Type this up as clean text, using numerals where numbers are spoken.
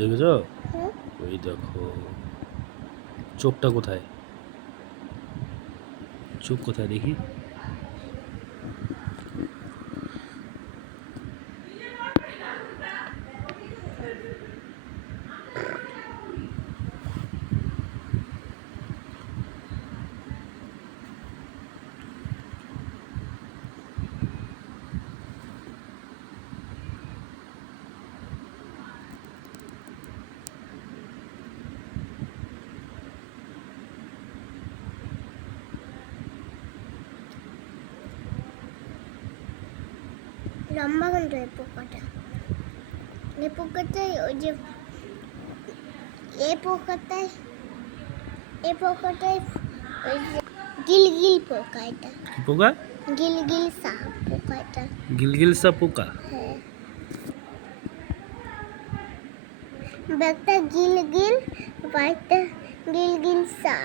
দেখেছো? হুম, ওই দেখো, চোখটা কোথায়? চোখ কোথায় দেখি? লম্বা কিন্তু এই পোকাটাই ওই যে এই পোকাটাই ওই যে গিলগিল পোকা এটা। কি পোকা? গিলগিল সাপ পোকা এটা। গিলগিলসা পোকা। হ্যাঁ, ব্যাগটা গিলগিল, বাইকটা গিলগিল সা।